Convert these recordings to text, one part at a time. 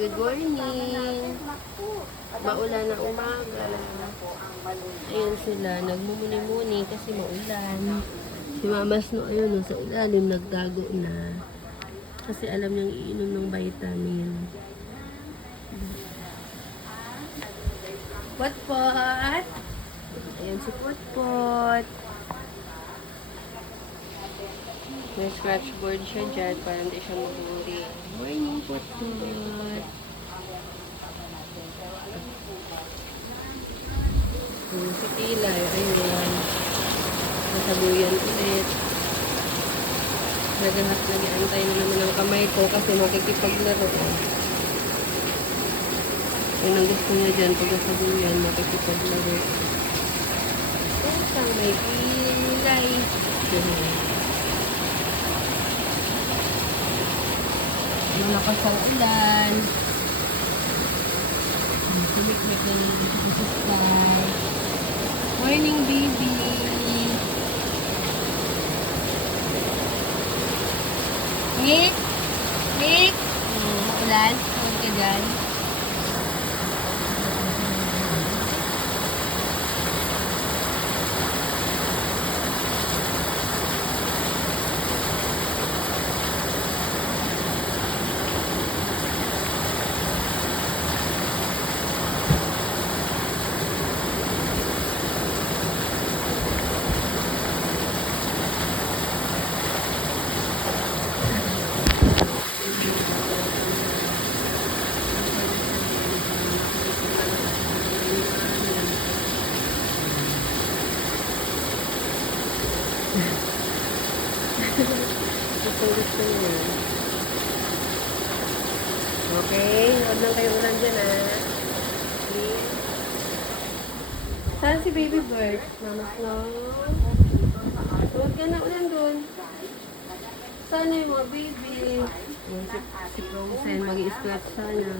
Good morning. Maulan na umaga. Ayun sila, nagmumuni-muni kasi maulan. Si Mama Snow, ayun, sa ilalim, nagtago na. Kasi alam niyang iinom ng vitamin. Pot-pot! Ayan si Pot-pot. May scratch board siya dyan para hindi siya maburi. Morning, Pot-pot! Si Pilay, ayun. Nasabuyan ulit. Nag-antay na naman ang kamay ko kasi makikipaglaro. Yun ang gusto niya dyan, pag nasabuyan, makikipaglaro. Isang may Pilay. Malakas ang ulan. Sumikmik na yung dito sa sky. Morning, baby! Nick? Nick? Ulan? Huwag ka dyan. Gusto niya. Okay, huwag lang kayong ulan dyan, ha. Okay. Saan si Baby Bird? Mama Snow? Huwag ka na ulan dun. Saan yung mga baby? Si Frozen, mag-i-scratch sana.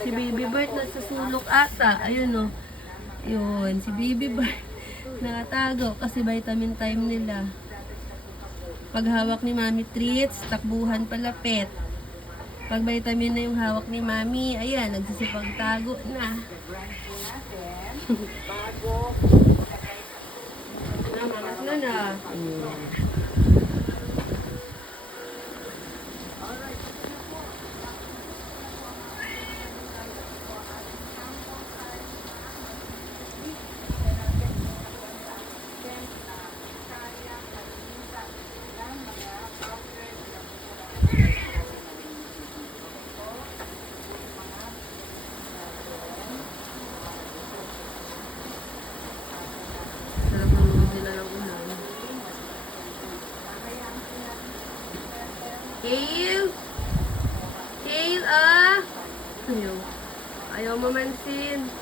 Si Baby Bird nasa sulok ata. Ayun, o. Yun, si Baby Bird. Nakatago kasi vitamin time nila. Pag hawak ni Mami treats, takbuhan palapit. Pag vitamin na yung hawak ni Mami, ayan, nagsisipagtago na. Mamas na na. Kale? Kale, ah! Ayaw. Ayaw mamansin.